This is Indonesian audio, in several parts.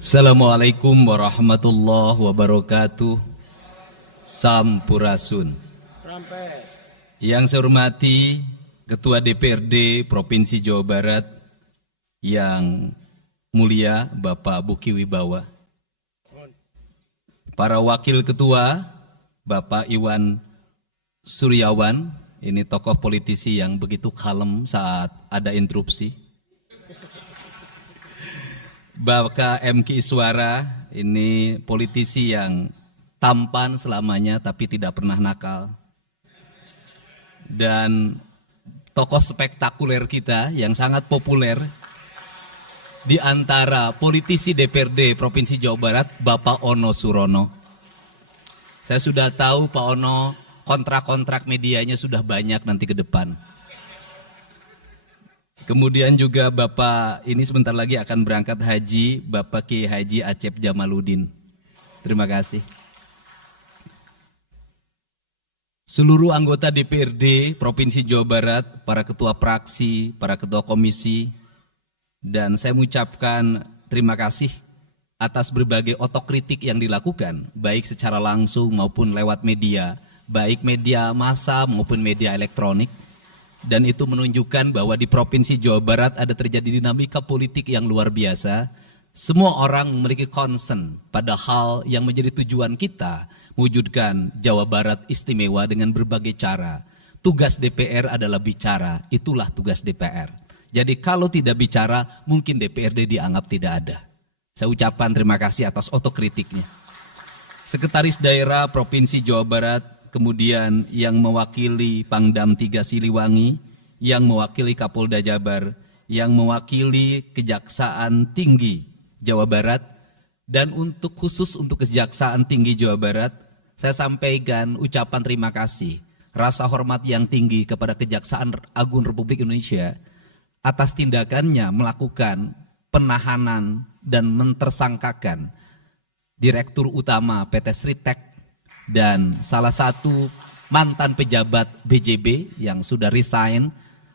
Assalamualaikum warahmatullahi wabarakatuh. Sampurasun. Rampes. Yang saya hormati Ketua DPRD Provinsi Jawa Barat yang mulia Bapak Buki Wibawa, para wakil ketua Bapak Iwan Suryawan, ini tokoh politisi yang begitu kalem saat ada interupsi. Bapak MK Iswara, ini politisi yang tampan selamanya tapi tidak pernah nakal. Dan tokoh spektakuler kita yang sangat populer di antara politisi DPRD Provinsi Jawa Barat, Bapak Ono Surono. Saya sudah tahu Pak Ono kontrak-kontrak medianya sudah banyak nanti ke depan. Kemudian juga Bapak ini sebentar lagi akan berangkat haji, Bapak Kiai Haji Acep Jamaluddin. Terima kasih. Seluruh anggota DPRD Provinsi Jawa Barat, para ketua fraksi, para ketua komisi, dan saya mengucapkan terima kasih atas berbagai otokritik yang dilakukan, baik secara langsung maupun lewat media, baik media massa maupun media elektronik. Dan itu menunjukkan bahwa di Provinsi Jawa Barat ada terjadi dinamika politik yang luar biasa. Semua orang memiliki concern pada hal yang menjadi tujuan kita, mewujudkan Jawa Barat istimewa dengan berbagai cara. Tugas DPR adalah bicara, itulah tugas DPR. Jadi kalau tidak bicara, mungkin DPRD dianggap tidak ada. Saya ucapkan terima kasih atas otokritiknya. Sekretaris Daerah Provinsi Jawa Barat, kemudian yang mewakili Pangdam 3 Siliwangi, yang mewakili Kapolda Jabar, yang mewakili Kejaksaan Tinggi Jawa Barat, dan khusus untuk Kejaksaan Tinggi Jawa Barat, saya sampaikan ucapan terima kasih, rasa hormat yang tinggi kepada Kejaksaan Agung Republik Indonesia atas tindakannya melakukan penahanan dan mentersangkakan Direktur Utama PT Sritek dan salah satu mantan pejabat BJB yang sudah resign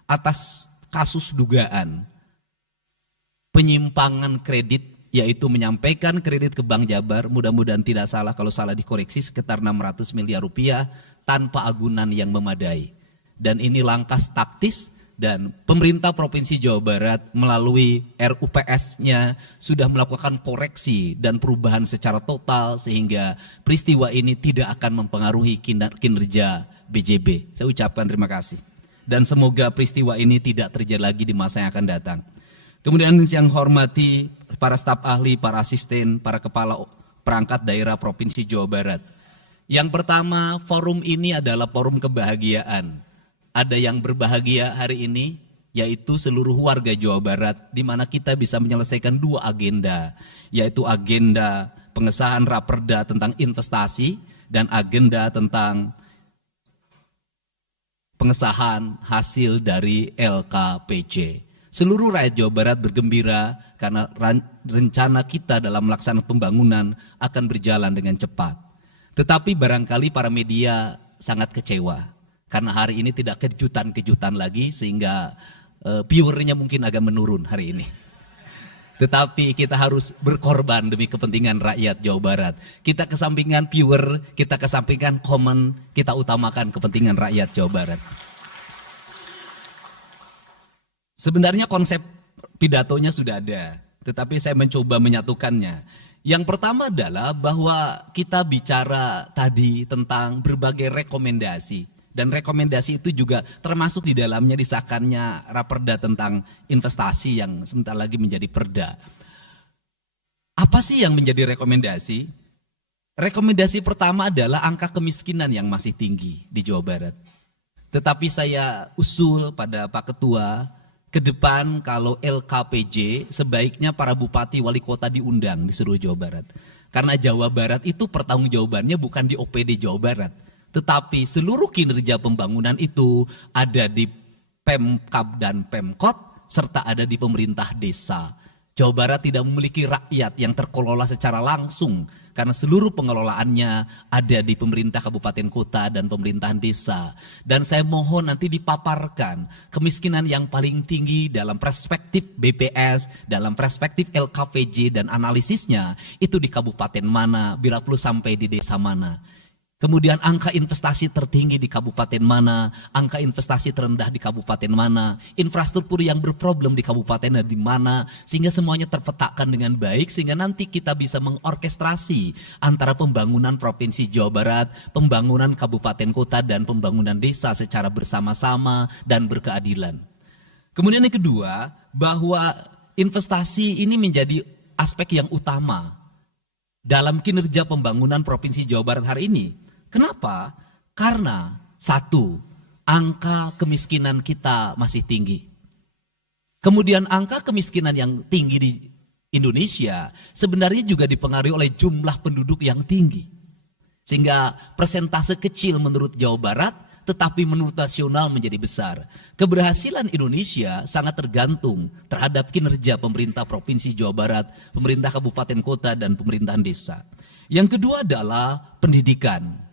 atas kasus dugaan penyimpangan kredit, yaitu menyampaikan kredit ke Bank Jabar, mudah-mudahan tidak salah, kalau salah dikoreksi, sekitar 600 miliar rupiah tanpa agunan yang memadai. Dan ini langkah taktis. Dan pemerintah Provinsi Jawa Barat melalui RUPS-nya sudah melakukan koreksi dan perubahan secara total sehingga peristiwa ini tidak akan mempengaruhi kinerja BJB. Saya ucapkan terima kasih. Dan semoga peristiwa ini tidak terjadi lagi di masa yang akan datang. Kemudian yang hormati para staf ahli, para asisten, para kepala perangkat daerah Provinsi Jawa Barat. Yang pertama, forum ini adalah forum kebahagiaan. Ada yang berbahagia hari ini, yaitu seluruh warga Jawa Barat, di mana kita bisa menyelesaikan dua agenda, yaitu agenda pengesahan raperda tentang investasi dan agenda tentang pengesahan hasil dari LKPJ. Seluruh rakyat Jawa Barat bergembira karena rencana kita dalam melaksanakan pembangunan akan berjalan dengan cepat. Tetapi barangkali para media sangat kecewa. Karena hari ini tidak kejutan-kejutan lagi sehingga viewernya mungkin agak menurun hari ini. Tetapi kita harus berkorban demi kepentingan rakyat Jawa Barat. Kita kesampingkan viewer, kita kesampingkan komen, kita utamakan kepentingan rakyat Jawa Barat. Sebenarnya konsep pidatonya sudah ada, tetapi saya mencoba menyatukannya. Yang pertama adalah bahwa kita bicara tadi tentang berbagai rekomendasi. Dan rekomendasi itu juga termasuk di dalamnya disahkannya raperda tentang investasi yang sebentar lagi menjadi perda. Apa sih yang menjadi rekomendasi? Rekomendasi pertama adalah angka kemiskinan yang masih tinggi di Jawa Barat. Tetapi saya usul pada Pak Ketua, ke depan kalau LKPJ sebaiknya para bupati wali kota diundang di seluruh Jawa Barat. Karena Jawa Barat itu pertanggungjawabannya bukan di OPD Jawa Barat. Tetapi seluruh kinerja pembangunan itu ada di Pemkab dan Pemkot serta ada di pemerintah desa. Jawa Barat tidak memiliki rakyat yang terkelola secara langsung karena seluruh pengelolaannya ada di pemerintah kabupaten kota dan pemerintahan desa. Dan saya mohon nanti dipaparkan kemiskinan yang paling tinggi dalam perspektif BPS, dalam perspektif LKPJ dan analisisnya itu di kabupaten mana, bila perlu sampai di desa mana. Kemudian angka investasi tertinggi di kabupaten mana, angka investasi terendah di kabupaten mana, infrastruktur yang berproblem di kabupaten di mana, sehingga semuanya terpetakan dengan baik, sehingga nanti kita bisa mengorkestrasi antara pembangunan Provinsi Jawa Barat, pembangunan kabupaten kota, dan pembangunan desa secara bersama-sama dan berkeadilan. Kemudian yang kedua, bahwa investasi ini menjadi aspek yang utama dalam kinerja pembangunan Provinsi Jawa Barat hari ini. Kenapa? Karena satu, angka kemiskinan kita masih tinggi. Kemudian angka kemiskinan yang tinggi di Indonesia sebenarnya juga dipengaruhi oleh jumlah penduduk yang tinggi. Sehingga persentase kecil menurut Jawa Barat, tetapi menurut nasional menjadi besar. Keberhasilan Indonesia sangat tergantung terhadap kinerja pemerintah Provinsi Jawa Barat, pemerintah kabupaten kota, dan pemerintahan desa. Yang kedua adalah pendidikan.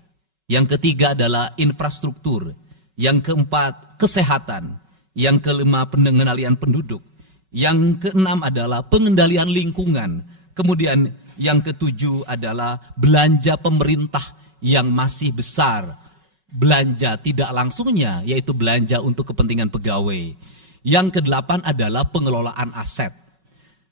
Yang ketiga adalah infrastruktur. Yang keempat, kesehatan. Yang kelima, pengendalian penduduk. Yang keenam adalah pengendalian lingkungan. Kemudian yang ketujuh adalah belanja pemerintah yang masih besar. Belanja tidak langsungnya, yaitu belanja untuk kepentingan pegawai. Yang kedelapan adalah pengelolaan aset.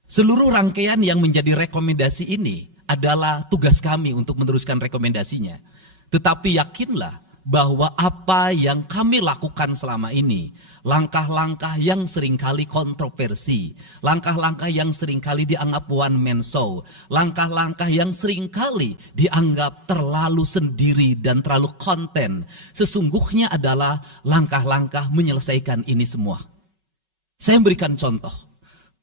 Seluruh rangkaian yang menjadi rekomendasi ini adalah tugas kami untuk meneruskan rekomendasinya. Tetapi yakinlah bahwa apa yang kami lakukan selama ini, langkah-langkah yang seringkali kontroversi, langkah-langkah yang seringkali dianggap one man show, langkah-langkah yang seringkali dianggap terlalu sendiri dan terlalu konten, sesungguhnya adalah langkah-langkah menyelesaikan ini semua. Saya memberikan contoh,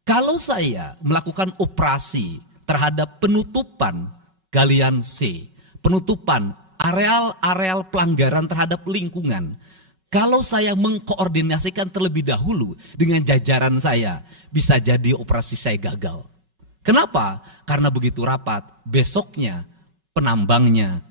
kalau saya melakukan operasi terhadap penutupan galian C, penutupan areal-areal pelanggaran terhadap lingkungan, kalau saya mengkoordinasikan terlebih dahulu dengan jajaran saya, bisa jadi operasi saya gagal. Kenapa? Karena begitu rapat, besoknya penambangnya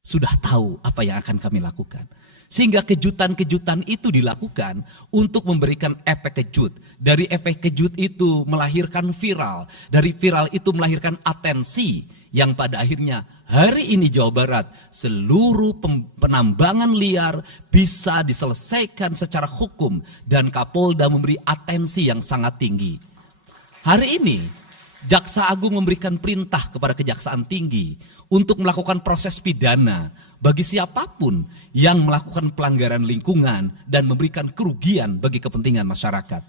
sudah tahu apa yang akan kami lakukan. Sehingga kejutan-kejutan itu dilakukan untuk memberikan efek kejut. Dari efek kejut itu melahirkan viral. Dari viral itu melahirkan atensi. Yang pada akhirnya hari ini Jawa Barat seluruh penambangan liar bisa diselesaikan secara hukum dan Kapolda memberi atensi yang sangat tinggi. Hari ini Jaksa Agung memberikan perintah kepada Kejaksaan Tinggi untuk melakukan proses pidana bagi siapapun yang melakukan pelanggaran lingkungan dan memberikan kerugian bagi kepentingan masyarakat.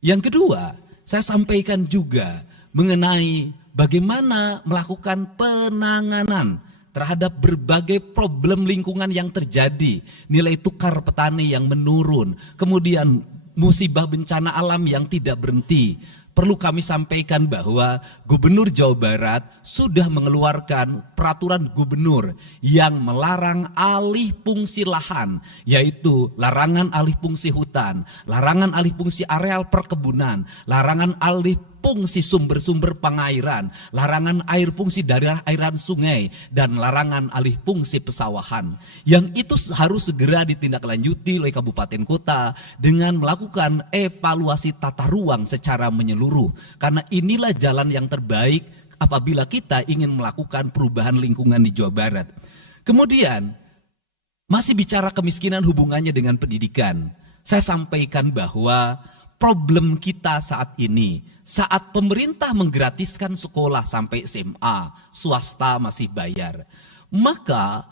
Yang kedua, saya sampaikan juga mengenai bagaimana melakukan penanganan terhadap berbagai problem lingkungan yang terjadi. Nilai tukar petani yang menurun, kemudian musibah bencana alam yang tidak berhenti. Perlu kami sampaikan bahwa Gubernur Jawa Barat sudah mengeluarkan peraturan gubernur yang melarang alih fungsi lahan, yaitu larangan alih fungsi hutan, larangan alih fungsi areal perkebunan, larangan alih fungsi sumber-sumber pengairan, larangan air fungsi dari airan sungai, dan larangan alih fungsi pesawahan. Yang itu harus segera ditindaklanjuti oleh kabupaten kota dengan melakukan evaluasi tata ruang secara menyeluruh. Karena inilah jalan yang terbaik apabila kita ingin melakukan perubahan lingkungan di Jawa Barat. Kemudian, masih bicara kemiskinan hubungannya dengan pendidikan. Saya sampaikan bahwa problem kita saat ini, saat pemerintah menggratiskan sekolah sampai SMA, swasta masih bayar. Maka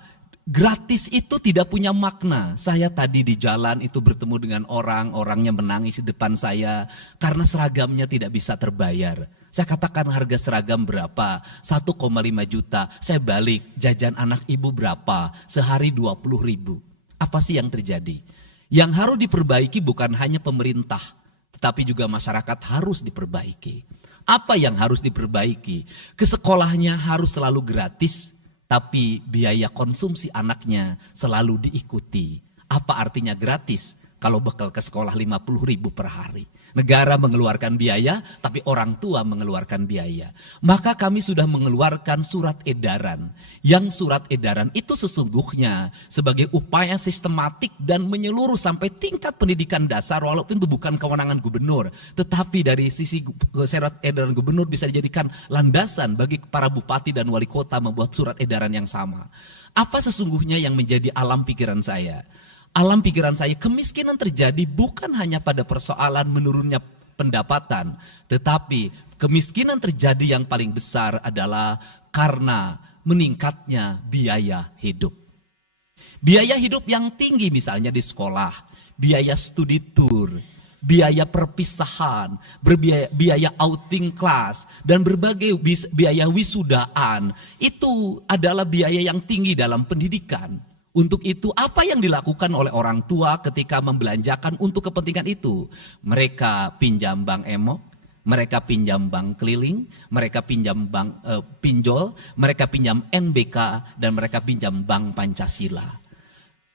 gratis itu tidak punya makna. Saya tadi di jalan itu bertemu dengan orangnya menangis di depan saya karena seragamnya tidak bisa terbayar. Saya katakan harga seragam berapa? 1,5 juta. Saya balik, jajan anak ibu berapa? Sehari 20.000. Apa sih yang terjadi? Yang harus diperbaiki bukan hanya pemerintah, tapi juga masyarakat harus diperbaiki. Apa yang harus diperbaiki? Ke sekolahnya harus selalu gratis, tapi biaya konsumsi anaknya selalu diikuti. Apa artinya gratis? Kalau bekal ke sekolah 50.000 per hari. Negara mengeluarkan biaya, tapi orang tua mengeluarkan biaya. Maka kami sudah mengeluarkan surat edaran. Yang surat edaran itu sesungguhnya sebagai upaya sistematik dan menyeluruh sampai tingkat pendidikan dasar, walaupun itu bukan kewenangan gubernur. Tetapi dari sisi surat edaran gubernur bisa dijadikan landasan bagi para bupati dan wali kota membuat surat edaran yang sama. Apa sesungguhnya yang menjadi alam pikiran saya? Alam pikiran saya, kemiskinan terjadi bukan hanya pada persoalan menurunnya pendapatan, tetapi kemiskinan terjadi yang paling besar adalah karena meningkatnya biaya hidup. Biaya hidup yang tinggi misalnya di sekolah, biaya studi tour, biaya perpisahan, biaya outing kelas, dan berbagai biaya wisudaan, itu adalah biaya yang tinggi dalam pendidikan. Untuk itu apa yang dilakukan oleh orang tua ketika membelanjakan untuk kepentingan itu? Mereka pinjam bank emok, mereka pinjam bank keliling, mereka pinjam bank pinjol, mereka pinjam NBK, dan mereka pinjam bank Pancasila.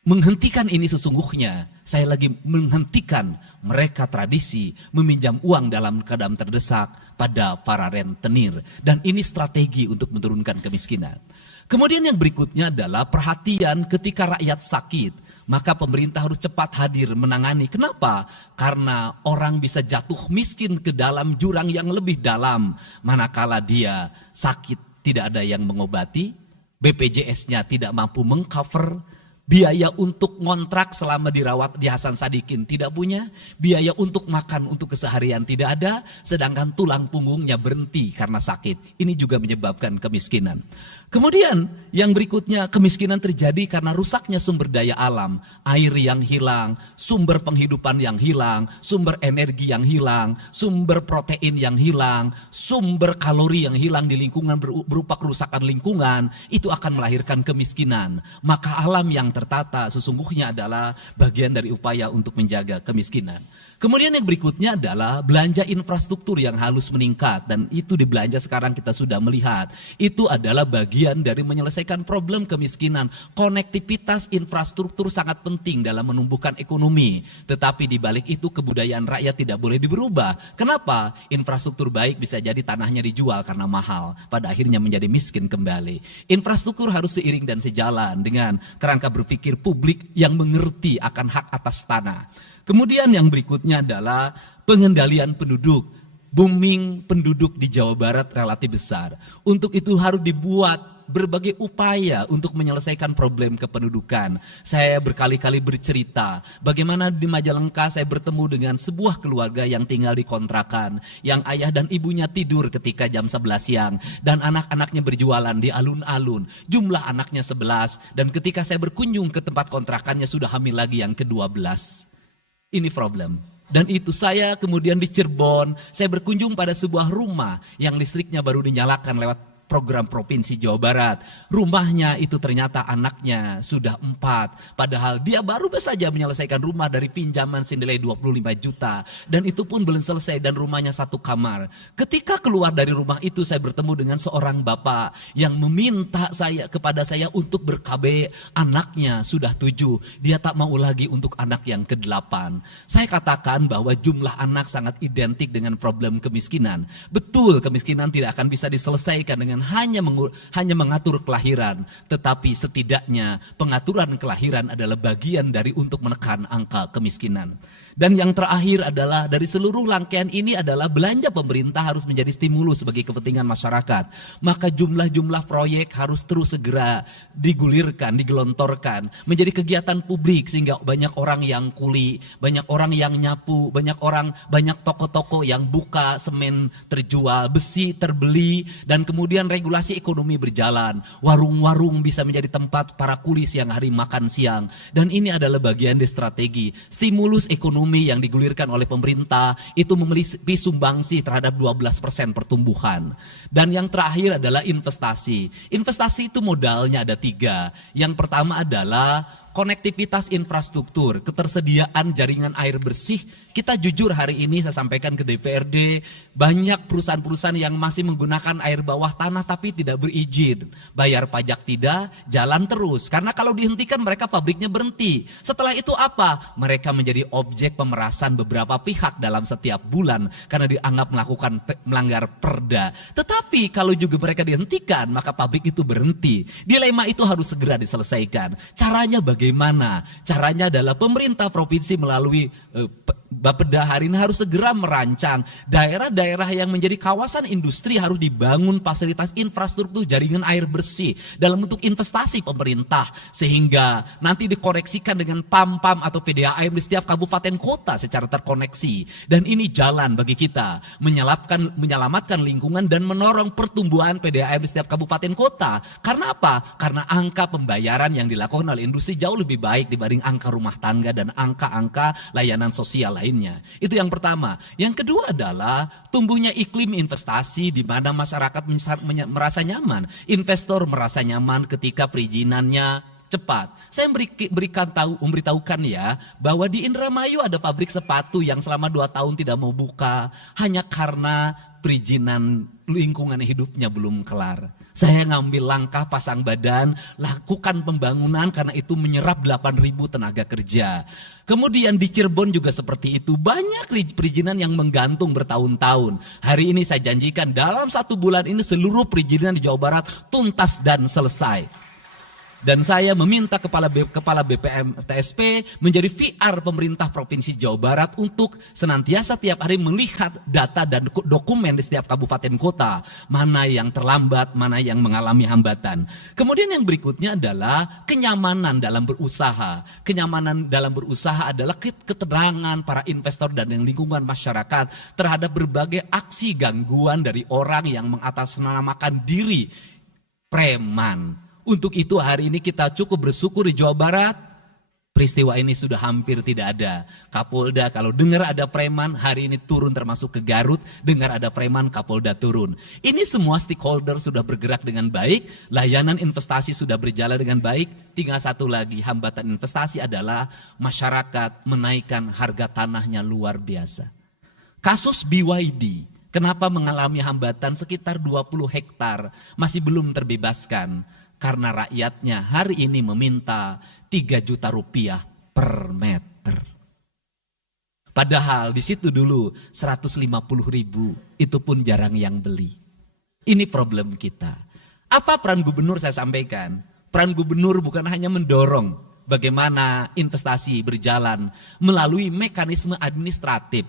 Menghentikan ini sesungguhnya, saya lagi menghentikan mereka tradisi meminjam uang dalam keadaan terdesak pada para rentenir. Dan ini strategi untuk menurunkan kemiskinan. Kemudian yang berikutnya adalah perhatian ketika rakyat sakit. Maka pemerintah harus cepat hadir menangani. Kenapa? Karena orang bisa jatuh miskin ke dalam jurang yang lebih dalam. Manakala dia sakit tidak ada yang mengobati, BPJS-nya tidak mampu mengcover, biaya untuk ngontrak selama dirawat di Hasan Sadikin tidak punya, biaya untuk makan untuk keseharian tidak ada, sedangkan tulang punggungnya berhenti karena sakit. Ini juga menyebabkan kemiskinan. Kemudian yang berikutnya, kemiskinan terjadi karena rusaknya sumber daya alam, air yang hilang, sumber penghidupan yang hilang, sumber energi yang hilang, sumber protein yang hilang, sumber kalori yang hilang di lingkungan berupa kerusakan lingkungan, itu akan melahirkan kemiskinan. Maka alam yang tertata sesungguhnya adalah bagian dari upaya untuk menjaga kemiskinan. Kemudian yang berikutnya adalah belanja infrastruktur yang harus meningkat, dan itu di belanja sekarang kita sudah melihat. Itu adalah bagian dari menyelesaikan problem kemiskinan. Konektivitas infrastruktur sangat penting dalam menumbuhkan ekonomi, tetapi di balik itu kebudayaan rakyat tidak boleh diberubah. Kenapa? Infrastruktur baik bisa jadi tanahnya dijual karena mahal, pada akhirnya menjadi miskin kembali. Infrastruktur harus seiring dan sejalan dengan kerangka berpikir publik yang mengerti akan hak atas tanah. Kemudian yang berikutnya adalah pengendalian penduduk. Booming penduduk di Jawa Barat relatif besar. Untuk itu harus dibuat berbagai upaya untuk menyelesaikan problem kependudukan. Saya berkali-kali bercerita bagaimana di Majalengka saya bertemu dengan sebuah keluarga yang tinggal di kontrakan, yang ayah dan ibunya tidur ketika jam 11 siang dan anak-anaknya berjualan di alun-alun. Jumlah anaknya 11, dan ketika saya berkunjung ke tempat kontrakannya sudah hamil lagi yang ke-12. Ini problem. Dan itu saya kemudian di Cirebon, saya berkunjung pada sebuah rumah yang listriknya baru dinyalakan lewat program Provinsi Jawa Barat. Rumahnya itu ternyata anaknya sudah 4. Padahal dia baru saja menyelesaikan rumah dari pinjaman senilai 25 juta. Dan itu pun belum selesai dan rumahnya 1 kamar. Ketika keluar dari rumah itu saya bertemu dengan seorang bapak yang meminta kepada saya untuk ber-KB. Anaknya sudah 7. Dia tak mau lagi untuk anak yang ke-8. Saya katakan bahwa jumlah anak sangat identik dengan problem kemiskinan. Betul, kemiskinan tidak akan bisa diselesaikan dengan hanya mengatur kelahiran, tetapi setidaknya pengaturan kelahiran adalah bagian dari untuk menekan angka kemiskinan. Dan yang terakhir adalah dari seluruh rangkaian ini adalah belanja pemerintah harus menjadi stimulus sebagai kepentingan masyarakat. Maka jumlah-jumlah proyek harus terus segera digulirkan, digelontorkan menjadi kegiatan publik sehingga banyak orang yang kuli, banyak orang yang nyapu, banyak toko-toko yang buka, semen terjual, besi terbeli, dan kemudian regulasi ekonomi berjalan. Warung-warung bisa menjadi tempat para kuli siang hari makan siang. Dan ini adalah bagian dari strategi stimulus ekonomi yang digulirkan oleh pemerintah, itu memiliki sumbangsi terhadap 12% pertumbuhan. Dan yang terakhir adalah investasi. Investasi itu modalnya ada 3. Yang pertama adalah konektivitas infrastruktur, ketersediaan jaringan air bersih. Kita jujur hari ini saya sampaikan ke DPRD, banyak perusahaan-perusahaan yang masih menggunakan air bawah tanah tapi tidak berizin. Bayar pajak tidak, jalan terus. Karena kalau dihentikan mereka pabriknya berhenti. Setelah itu apa? Mereka menjadi objek pemerasan beberapa pihak dalam setiap bulan karena dianggap melanggar perda. Tetapi kalau juga mereka dihentikan, maka pabrik itu berhenti. Dilema itu harus segera diselesaikan. Caranya bagaimana? Caranya adalah pemerintah provinsi melalui Bapeda hari ini harus segera merancang daerah-daerah yang menjadi kawasan industri harus dibangun fasilitas infrastruktur jaringan air bersih dalam bentuk investasi pemerintah sehingga nanti dikoreksikan dengan PAM-PAM atau PDAM di setiap kabupaten kota secara terkoneksi. Dan ini jalan bagi kita menyelamatkan lingkungan dan menorong pertumbuhan PDAM di setiap kabupaten kota. Karena apa? Karena angka pembayaran yang dilakukan oleh industri jauh lebih baik dibanding angka rumah tangga dan angka-angka layanan sosial lainnya. Itu yang pertama. Yang kedua adalah tumbuhnya iklim investasi di mana masyarakat merasa nyaman. Investor merasa nyaman ketika perizinannya cepat. Saya memberitahukan ya bahwa di Indramayu ada pabrik sepatu yang selama 2 tahun tidak mau buka hanya karena perizinan lingkungan hidupnya belum kelar. Saya ngambil langkah pasang badan, lakukan pembangunan karena itu menyerap 8.000 tenaga kerja. Kemudian di Cirebon juga seperti itu, banyak perizinan yang menggantung bertahun-tahun. Hari ini saya janjikan dalam 1 bulan ini seluruh perizinan di Jawa Barat tuntas dan selesai. Dan saya meminta kepala BPM TSP menjadi VR pemerintah Provinsi Jawa Barat untuk senantiasa tiap hari melihat data dan dokumen di setiap kabupaten kota. Mana yang terlambat, mana yang mengalami hambatan. Kemudian yang berikutnya adalah kenyamanan dalam berusaha. Kenyamanan dalam berusaha adalah keterangan para investor dan lingkungan masyarakat terhadap berbagai aksi gangguan dari orang yang mengatasnamakan diri preman. Untuk itu hari ini kita cukup bersyukur di Jawa Barat, peristiwa ini sudah hampir tidak ada. Kapolda kalau dengar ada preman, hari ini turun termasuk ke Garut, dengar ada preman, Kapolda turun. Ini semua stakeholder sudah bergerak dengan baik, layanan investasi sudah berjalan dengan baik, tinggal satu lagi hambatan investasi adalah masyarakat menaikkan harga tanahnya luar biasa. Kasus BYD, kenapa mengalami hambatan sekitar 20 hektar, masih belum terbebaskan. Karena rakyatnya hari ini meminta 3 juta rupiah per meter. Padahal di situ dulu 150.000, itu pun jarang yang beli. Ini problem kita. Apa peran gubernur saya sampaikan? Peran gubernur bukan hanya mendorong bagaimana investasi berjalan melalui mekanisme administratif.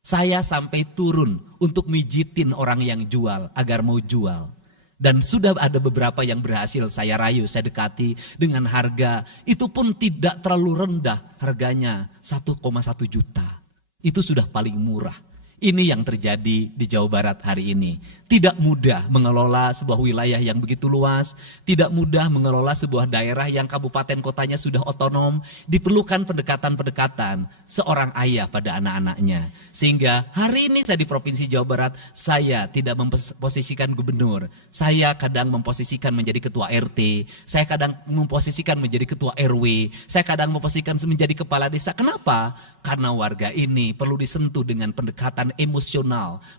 Saya sampai turun untuk mijitin orang yang jual agar mau jual. Dan sudah ada beberapa yang berhasil saya rayu, saya dekati dengan harga. Itu pun tidak terlalu rendah, harganya 1,1 juta. Itu sudah paling murah. Ini yang terjadi di Jawa Barat hari ini. Tidak mudah mengelola sebuah wilayah yang begitu luas, tidak mudah mengelola sebuah daerah yang kabupaten kotanya sudah otonom, diperlukan pendekatan-pendekatan seorang ayah pada anak-anaknya. Sehingga hari ini saya di Provinsi Jawa Barat, saya tidak memposisikan gubernur, saya kadang memposisikan menjadi ketua RT, saya kadang memposisikan menjadi ketua RW, saya kadang memposisikan menjadi kepala desa. Kenapa? Karena warga ini perlu disentuh dengan pendekatan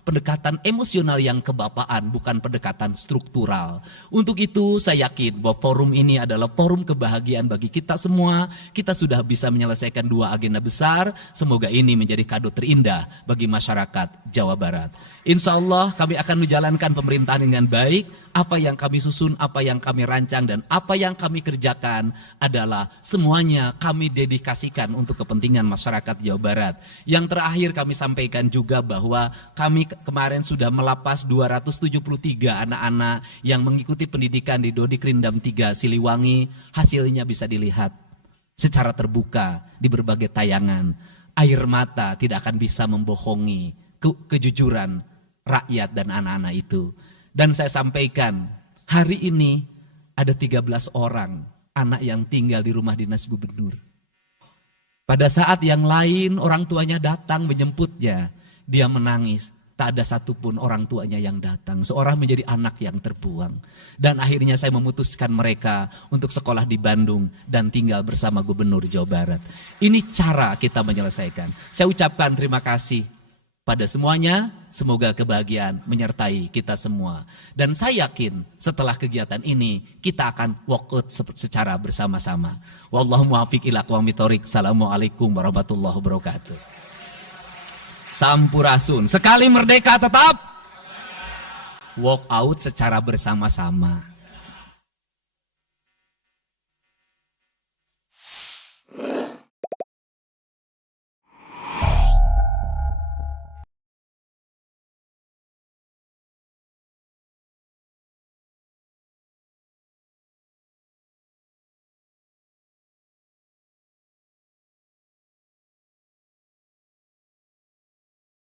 pendekatan emosional yang kebapaan, bukan pendekatan struktural. Untuk itu saya yakin bahwa forum ini adalah forum kebahagiaan bagi kita semua. Kita sudah bisa menyelesaikan 2 agenda besar, semoga ini menjadi kado terindah bagi masyarakat Jawa Barat. Insya Allah kami akan menjalankan pemerintahan dengan baik. Apa yang kami susun, apa yang kami rancang, dan apa yang kami kerjakan adalah semuanya kami dedikasikan untuk kepentingan masyarakat Jawa Barat. Yang terakhir kami sampaikan juga bahwa kami kemarin sudah melapas 273 anak-anak yang mengikuti pendidikan di Dodi Krindam 3 Siliwangi. Hasilnya bisa dilihat secara terbuka di berbagai tayangan. Air mata tidak akan bisa membohongi kejujuran rakyat dan anak-anak itu. Dan saya sampaikan, hari ini ada 13 orang anak yang tinggal di rumah dinas gubernur. Pada saat yang lain orang tuanya datang menjemputnya, dia menangis. tak ada satupun orang tuanya yang datang. Seorang menjadi anak yang terbuang. Dan akhirnya saya memutuskan mereka untuk sekolah di Bandung dan tinggal bersama Gubernur Jawa Barat. Ini cara kita menyelesaikan. Saya ucapkan terima kasih pada semuanya. Semoga kebahagiaan menyertai kita semua. Dan saya yakin setelah kegiatan ini kita akan walkout secara bersama-sama. Wallahu muwaffiq ila aqwamit thoriq. Assalamualaikum warahmatullahi wabarakatuh. Sampurasun. Sekali merdeka tetap walk out secara bersama-sama.